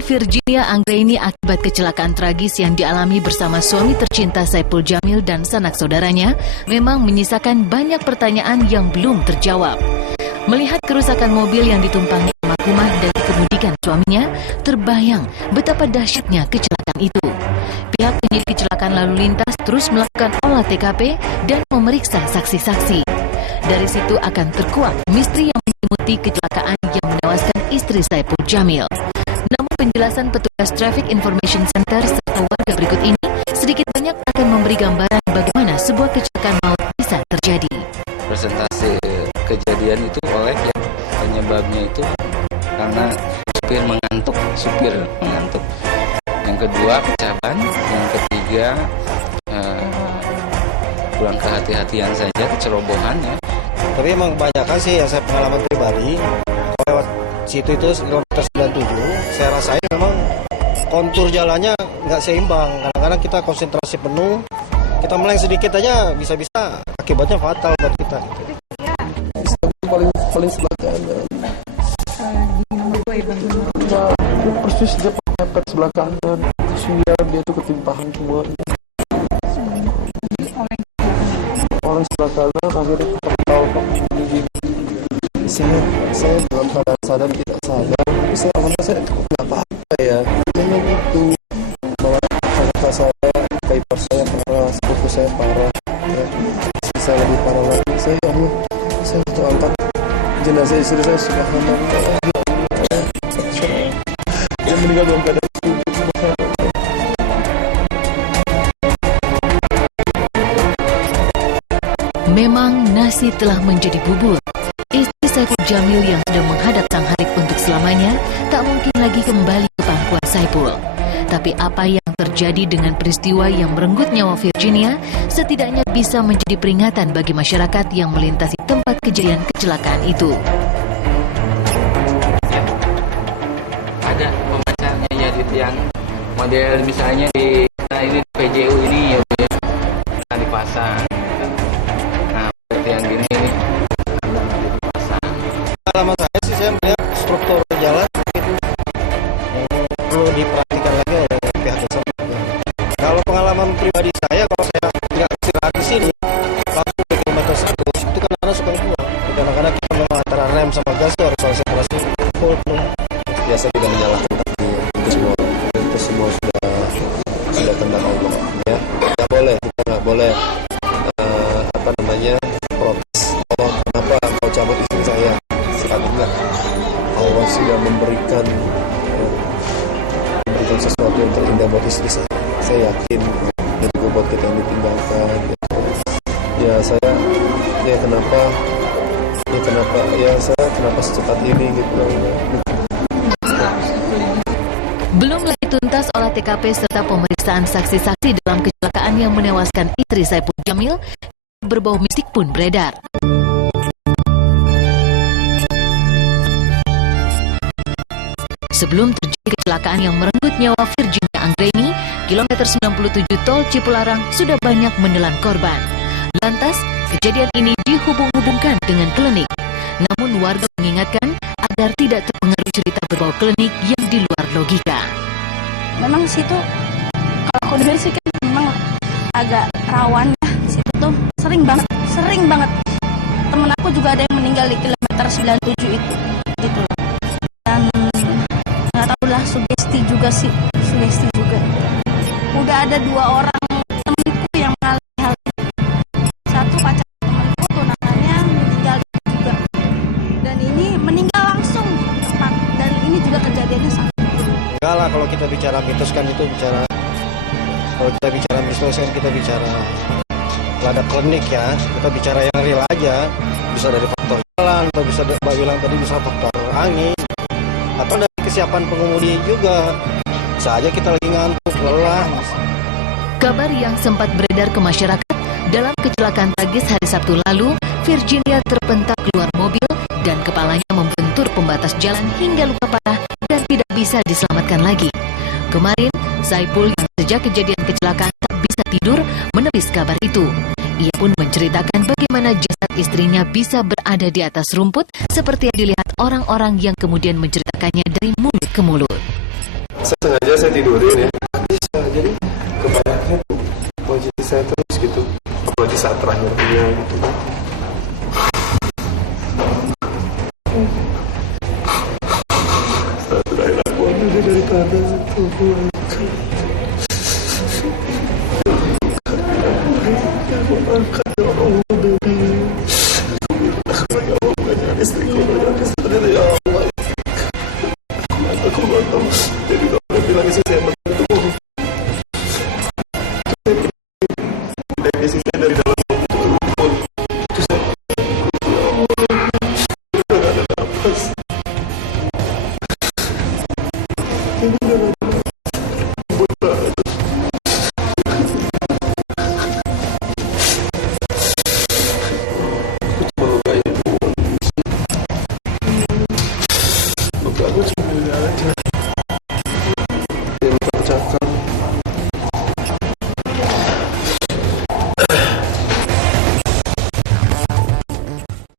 Virginia Anggraini akibat kecelakaan tragis yang dialami bersama suami tercinta Saipul Jamil dan sanak saudaranya memang menyisakan banyak pertanyaan yang belum terjawab. Melihat kerusakan mobil yang ditumpangi almarhumah dan dikemudikan suaminya, terbayang betapa dahsyatnya kecelakaan itu. Pihak penyidik kecelakaan lalu lintas terus melakukan olah TKP dan memeriksa saksi-saksi. Dari situ akan terkuak misteri yang menyelimuti kecelakaan yang menewaskan istri Saipul Jamil. Namun penjelasan petugas Traffic Information Center serta warga berikut ini sedikit banyak akan memberi gambaran bagaimana sebuah kecelakaan maut bisa terjadi. Presentasi kejadian itu oleh yang penyebabnya itu karena supir mengantuk. Yang kedua pecah ban, yang ketiga kurang kehati-hatian saja, kecerobohan ya. Tapi emang kebanyakan sih yang saya pengalaman pribadi lewat situ itu kilometer 97, saya rasain memang kontur jalannya nggak seimbang. Kadang-kadang kita konsentrasi penuh, kita meleng sedikit aja bisa-bisa akibatnya fatal buat kita. Paling sebelah kanan. Di nomor 2 ya Bang? Persis dia mepet sebelah kanan, sehingga dia tuh ketimpahan semuanya. Orang sebelah kanan akhirnya tertawa gigi. Saya dalam keadaan sadar tidak sadar, tapi saya nggak apa-apa ya. Kayaknya gitu. Malah kakak saya, ipar saya parah, sepupu saya parah, ya. Saya lebih parah lagi. Saya waktu angkat jenazah istri saya subhanallah. Dia meninggal dalam keadaan sujud subhanallah. Memang nasi telah menjadi bubur. Istri Saipul Jamil yang sudah menghadap sang Harik untuk selamanya tak mungkin lagi kembali ke pangkuan Saipul. Tapi apa yang terjadi dengan peristiwa yang merenggut nyawa Virginia setidaknya bisa menjadi peringatan bagi masyarakat yang melintasi tempat kejadian kecelakaan itu. Ada pembacarnya ya di tiang model misalnya di ini PJU ini ya Bu ya, dipasang. Nah seperti yang gini dipasang. Pengalaman saya melihat struktur jalan itu perlu diperhatikan lagi oleh pihak jasa. Kalau pengalaman pribadi saya, kalau saya nggak istirahat di sini langsung ke kilometer 100 itu kadang-kadang suka keluar. Kadang-kadang kita memang antara rem sama gas itu harus konsentrasi full penuh. Biasa tidak menyalahkan tapi itu semua sudah kehendak Allah ya. Kita nggak boleh protes. Allah kenapa kau cabut istri saya? Enggak. Allah sudah memberikan sesuatu yang terindah buat istri saya. Saya yakin itu buat kita yang ditinggalkan. Ya saya kenapa secepat ini gitu. Belum lagi tuntas olah TKP serta pemeriksaan saksi-saksi dalam kecelakaan yang menewaskan istri Saipul Jamil, berbau mistik pun beredar. Sebelum terjadi kecelakaan yang merenggut nyawa Virginia Anggraini, kilometer 97 tol Cipularang sudah banyak menelan korban. Lantas, kejadian ini dihubung-hubungkan dengan klinik. Namun warga mengingatkan agar tidak terpengaruh cerita berbau klinik yang di luar logika. Memang situ kalau aku dengar sih kan memang agak rawan ya. Situ tuh sering banget. Temen aku juga ada yang meninggal di kilometer 97 itu gitu loh. Dan nggak tahu lah sugesti juga. Udah ada 2 orang temenku yang mengalami hal itu. Satu pacar temenku tunangannya meninggal juga. Dan ini meninggal langsung cepat. Dan ini juga kejadiannya sangat. Enggak lah, kalau kita bicara mitos kan itu kalau kita bicara mitos kan kita bicara ada klinik ya, kita bicara yang real aja, bisa dari faktor jalan atau bisa Mbak bilang tadi bisa faktor angin atau dari kesiapan pengemudi juga, bisa aja kita lagi ngantuk, lelah. Kabar yang sempat beredar ke masyarakat dalam kecelakaan tragis hari Sabtu lalu, Virginia terpental keluar mobil dan kepalanya membentur pembatas jalan hingga luka parah dan tidak bisa diselamatkan lagi. Kemarin, Saipul yang sejak kejadian kecelakaan tak bisa tidur menepis kabar itu. Ia pun menceritakan bagaimana jasad istrinya bisa berada di atas rumput seperti yang dilihat orang-orang yang kemudian menceritakannya dari mulut ke mulut. sengaja saya tidurin ya. Bisa, jadi kebayangnya tuh posisi saya terus gitu. Apalagi saat terakhir dia gitu kan. Saat terakhir aku ambil dia dari kanan tuh. Aku angkat ya Allah baby. Ya Allah jangan istriku, jangan istriku ya Allah. Aku nggak tahu. Jadi kalau dia bilang istri saya benar itu bohong. Definisi saya dari dalam itu pun itu saya ya Allah udah gak ada nafas. Ini udah gak ada buta. Aku cuma luka ini. Luka aku cuma